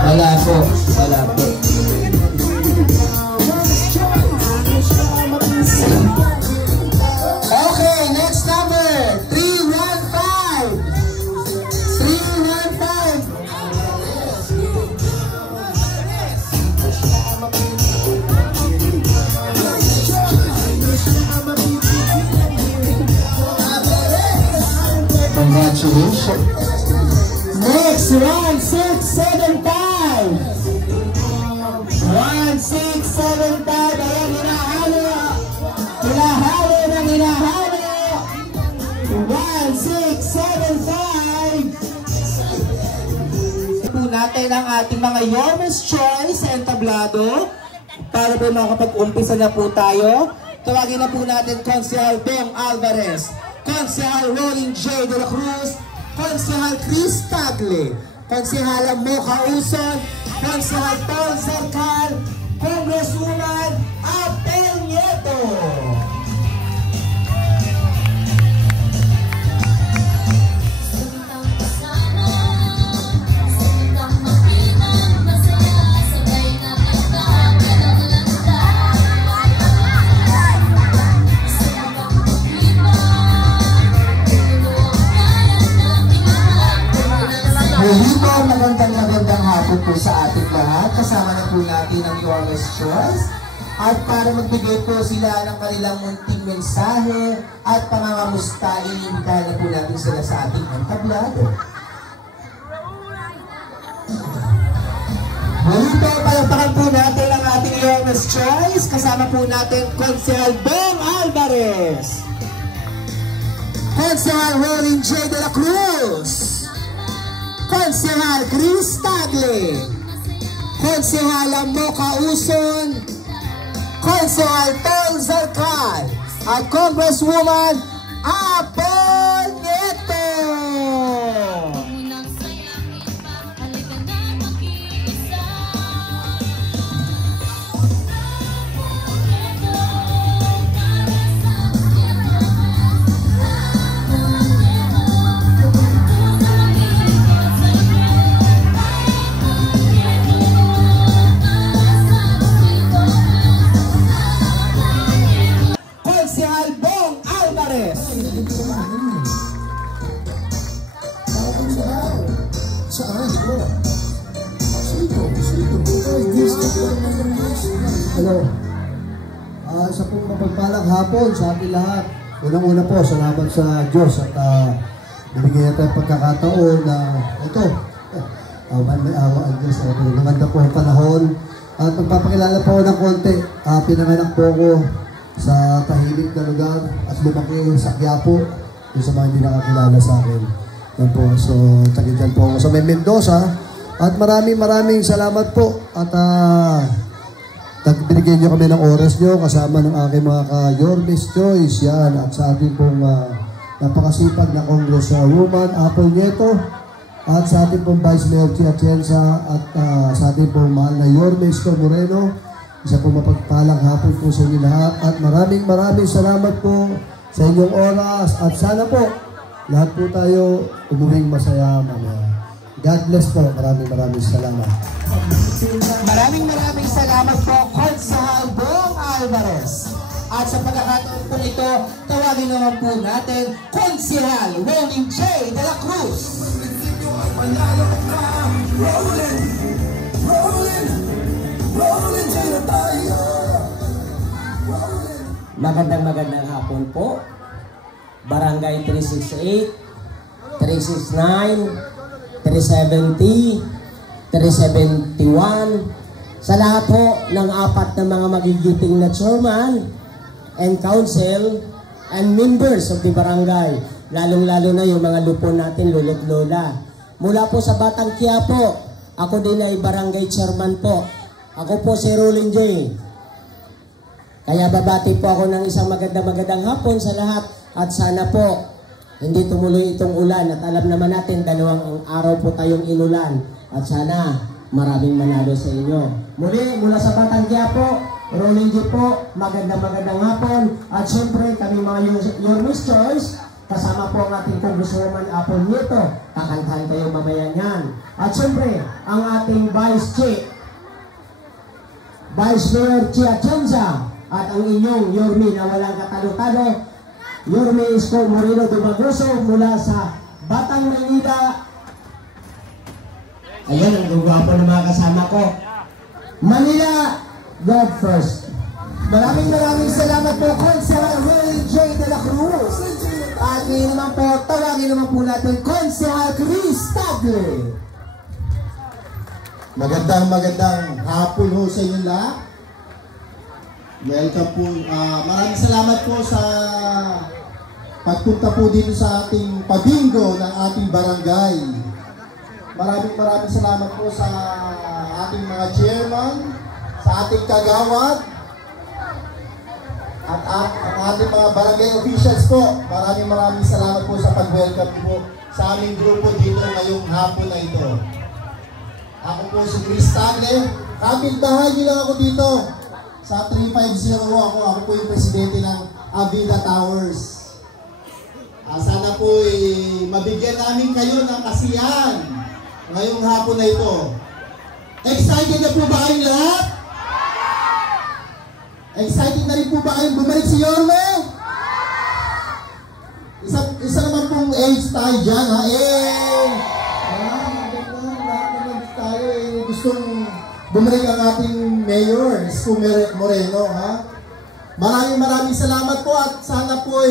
Wala po. Wala po. Okay, next number. 315. 315. Congratulations. Next, 1675. 1675. Ayan, hinahalo. Hinahalo ng hinahalo. 1675. Po natin ang ating mga Yormes Choice and tablado para po makapag-umpisa na po tayo. Tawagin na po natin Konsehal Bong Alvarez, Konsehal Rolling J. de la Cruz, Konsehal Chris Tagle, Konsehal Mocha Uson, Konsehal Paul Zarcal, Congresswoman Apel Nieto. Muli po, magandang hapon po sa ating lahat. Kasama na po natin ang Yormes Choice. At para magbigay po sila ng kanilang munting mensahe at pangangamusta, iimbitahan na po natin sila sa ating entablado. Muli po, palagpakan po natin ang ating Yormes Choice. Kasama po natin Konsehal Bong Alvarez, Konsehal Rolling J. de la Cruz, Konsehal Chris Tagle, Konsehal Mocha Uson, Konsehal Paul Zarcal, at Congresswoman Apel Nieto. Hello. Sa pong mapagpalang hapon sa ating lahat. Unang-una po, salamat sa Diyos at nabigyan natin pagkakataon na ito. May awa ang Diyos. Maganda po ang panahon. At magpapakilala po ng konti. Pinanganak po ako sa tahimik na lugar at lumaki sa Quiapo. Yung sa mga hindi nakakilala sa akin. Yan po. So, tagitan po ako sa Mendoza. At maraming salamat po. At binigyan niyo kami ng oras niyo kasama ng aking mga ka-Yormes Choice. Yan. At sa ating pong napakasipag na Congresswoman Apel Nieto. At sa ating pong Vice Mayor Chia Atienza. At sa ating pong mahal na Yormes Moreno. Isa pong mapagpalang hapon po sa inyo lahat. At maraming salamat po sa inyong oras. At sana po lahat po tayo umuwing masaya mamaya. God bless po. Maraming salamat. Maraming salamat po, Konsehal Bong Alvarez. At sa pagkakataon po ito, tawagin naman po natin Konsehal Rolling J. de la Cruz. Magandang hapon po. Barangay 368, 369, 370, 371, sa lahat po ng apat na mga magigiting na chairman and council and members of the barangay, lalong-lalo na yung mga lupon natin, lolo't lola. Mula po sa Batang Quiapo, ako din ay barangay chairman po. Ako po si Rolling J. Kaya babati po ako ng isang magandang hapon sa lahat at sana po hindi tumuloy itong ulan at alam naman natin 2 araw po tayong inulan at sana maraming manalo sa inyo. Muli, mula sa Batang Quiapo, Rolling J po, magandang hapon at syempre kami mga Yormes Choice, Kasama po ang ating Congresswoman Apple Nieto. Kakantahan kayo mamaya niyan. At siyempre, ang ating Vice Mayor Chia Atienza at ang inyong Yorme na walang katalo-talo, Yorme Isko Moreno Dumagoso mula sa Batang Manila. Ayan, ang gugwapo ng mga kasama ko. Manila, God first. Maraming salamat po, Konsehal Will J. De La Cruz. At ngayon naman po, tawagin naman po natin, Konsehal Chris Tagle. Magandang hapon ho sa inyo lahat. Welcome po. Maraming salamat po sa pagpunta po dito sa ating pabingo ng ating barangay. Maraming salamat po sa ating mga chairman, sa ating kagawad, at ating mga barangay officials po. Maraming salamat po sa pag-welcome po sa aming grupo dito ngayong hapon na ito. Ako po si Chris Tagle. Kapit-bahay niyo lang ako dito sa 350 ako po yung presidente ng Avida Towers. Sana po mabigyan namin kayo ng kasiyahan ngayong hapon na ito. Excited na po ba kayong lahat? Excited na rin po ba kayong bumalik si Yorme? Isa naman pong age tayo dyan, ha? Gustong bumalik ang ating mayor, Isko Moreno, ha? Maraming salamat po at sana po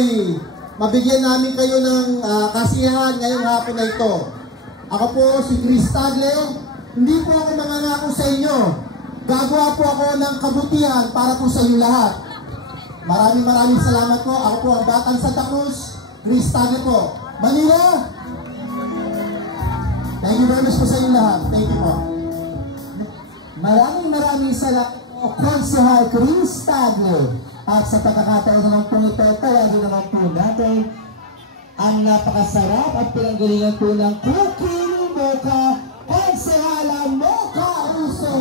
mabigyan namin kayo ng kasiyahan ngayong hapon na ito. Ako po si Chris Tagle. Hindi po ako mangangako sa inyo. Gagawa po ako ng kabutihan para po sa inyo lahat. Maraming salamat po. Ako po ang Batang Santa Cruz, Chris Tagle po. Manila! Thank you very much po sa inyo lahat. Thank you po. Maraming salamat po, Konsehal Chris Tagle. At sa pagkakataon naman po ito, tawagin naman po natin ang napakasarap at pinanggalingan po ng Cookie Mocha, Konsehala Mocha Uso.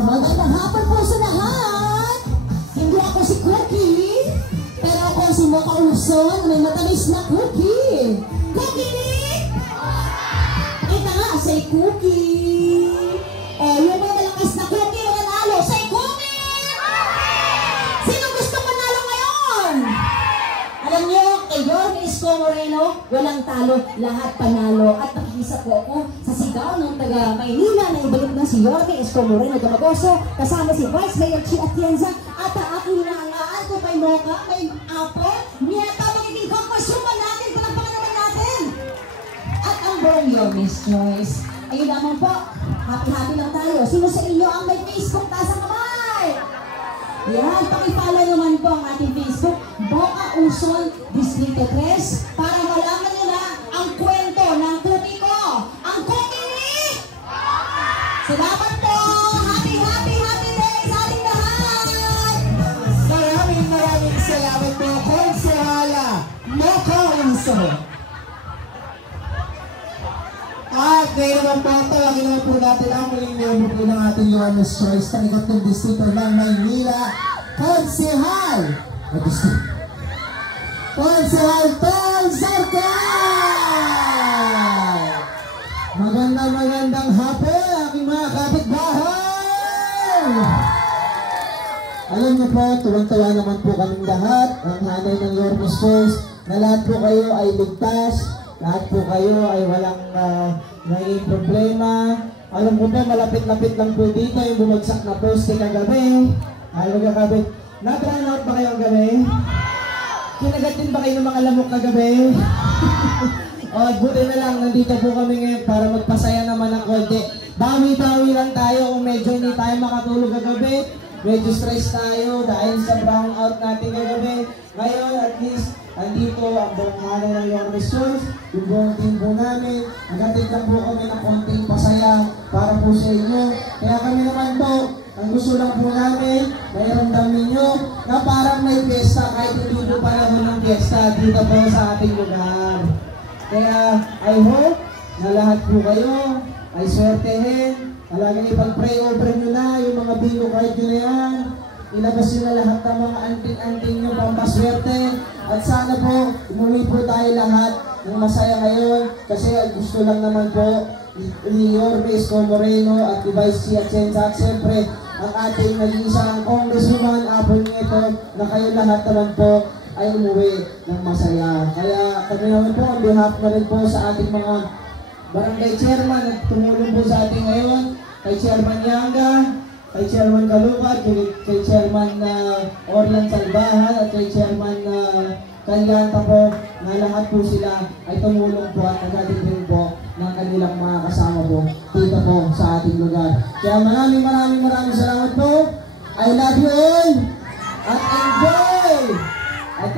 Magandang hapon po sa lahat. Hindi ako si Cookie, pero ako si Mocha Uso na may matamis na cookie. Cookie! Ito nga, say Cookie. Yung mga malakas na cookie, mga nalo, say Cookie! Sino gusto manalo ngayon? Alam niyo, kay Yorme Isko Moreno, walang talo, lahat panalo. At nakikisa po ako sa sigaw ng taga Maynila na ibalik na si Yorme Isko Moreno Dumagoso, kasama si Vice Mayor Chia Atienza, at ang aking hinahangaan ko kay Mocha, kay Apple, Nieta, magiging kampasuman natin, panagpakan naman natin. At ang buong Yorme's Choice. Ayun naman po, happy lang tayo. Sino sa inyo ang may Facebook? Taas ang kamay! Yan, pakipala naman po ang ating Facebook, Mocha Uson Distrito 3, para malaman nyo na ang kwento ng cookie ko. Ang cookie ni... Salamat po! Happy day sa ating lahat! Maraming salamat po, Konsehala Mocha Uso. At ngayon naman po, tawagin naman po natin ang muling member po ng ating Yorme's Choice ng ikatlong distrito ng Maynila, Konsehal Tol Zarkay! Magandang hapon, aking mga kapitbahay! Alam niyo po, tuwang-tuwa naman po kaming lahat, ang hanay ng Yorme's Choice, na lahat po kayo ay ligtas, lahat po kayo ay walang naging problema. Alam ko po, malapit-lapit lang po dito yung bumagsak na poste kagabi. Kagabi. Na-drown out ba kayo gabi? Kinagat din ba kayo ng mga lamok kagabi? O, buti na lang, nandito po kami ngayon para magpasaya naman ng konti. Bawi-bawi lang tayo kung medyo hindi tayo makatulog kagabi. Medyo stress tayo dahil sa brown out natin kagabi. Ngayon, at least, andito ang buong hanay ng Yorme's Choice, yung buong team po namin. Nagatid lang po kami ng konting pasaya para po sa inyo. Kaya kami naman po, ang gusto lang po namin, nairamdam ninyo na parang may pesta kahit hindi po panahon ng pesta dito po sa ating lugar. Kaya I hope na lahat po kayo ay swertehin. Talagang ipag-pray over nyo na yung mga bingo card nyo na yan. ilabas nyo na lahat ng mga anting-anting nyo pampaswerte. At sana po, umuwi po tayo lahat ng masaya ngayon. Kasi gusto lang naman po ni Yorme Isko Moreno at ni Vice Chi Atienza. At siyempre, ang ating nag-iisang Congresswoman, Apple Nieto, na kayo lahat naman po ay umuwi ng masaya. Kaya kami naman po, on behalf na rin po sa ating mga barangay chairman na tumulong po sa ating ngayon, kay Chairman Yanga, kay Chairman Kalukat, kay Chairman Orlan Salvahan, at kay Chairman Kalyanta po, na lahat po sila ay tumulong po at nagating rin po ng kanilang mga kasama po dito po sa ating lugar. Kaya maraming salamat po. I love you all at enjoy! At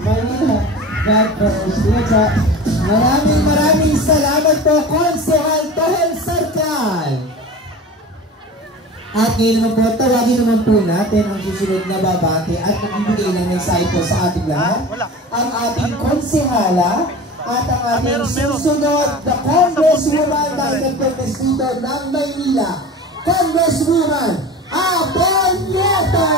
Manila, God bless. Maraming salamat po, Konsehal Tohel Sarkal. At ngayon naman po, tawagin naman po natin ang susunod na babati at nagbibigay ng mensahe po sa ating lahat. Ang ating konsehala at ang ating susunod na Congresswoman na nagpapesito ng Maynila, Congresswoman Apple Nieto!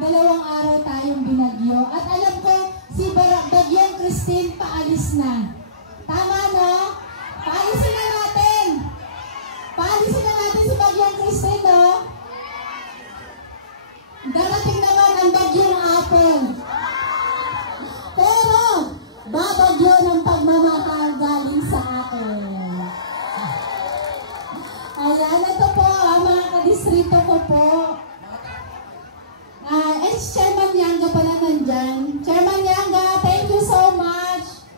Dalawang araw tayong binagyo. At alam ko, si Bagyong Christine paalis na. Tama, no? Paalisin na natin. Paalisin na natin si Bagyong Christine, no? Darating naman ang Bagyong Apple. Pero, babagyo ng pagmamahal galing sa akin. Ayan, ito po, mga kadistrito ko po. Chairman Yanga pala nandyan. Chairman Yanga, thank you so much.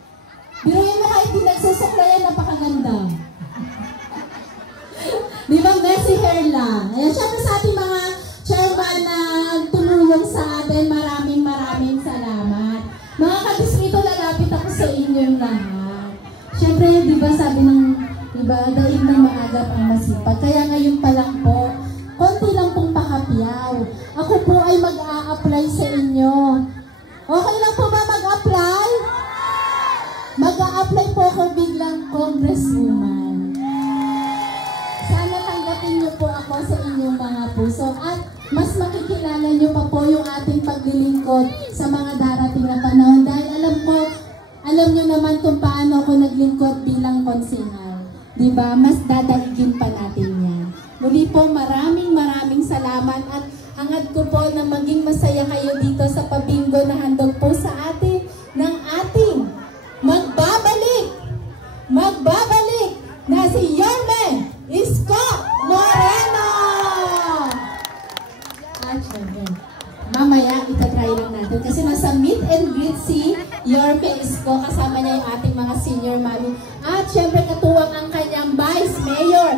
Biruin mo kahit di nagsusuklayan, napakaganda. Di ba, Messi hair lang. Ayan, syempre sa ating mga chairman na tumulong sa atin, maraming salamat. Mga kadistrito, lalapit ako sa inyong lahat. Syempre, di ba sabi ng, di ba, daig ng maagap ang masipag. Kaya ngayon pa lang po, konti lang pong pakapyaw. Ako po ay mag-a-apply sa inyo. Okay lang po ba mag-apply? Mag-a-apply po ako biglang Congresswoman. Sana tanggapin niyo po ako sa inyong mga puso at mas makikilala niyo pa po yung ating paglilingkod sa mga darating na panahon. Dahil alam niyo naman kung paano ako naglingkod bilang konsehal. Diba? Mas dadaigin pa natin yan. Muli po, maraming salamat at hangad ko po na maging masaya kayo dito sa pabingo na handog po sa atin ng ating magbabalik na si Yorme Isko Moreno! At syempre, mamaya itatry lang natin kasi nasa meet and greet si Yorme Isko, kasama niya yung ating mga senior mami at syempre katuwang ang kanyang Vice Mayor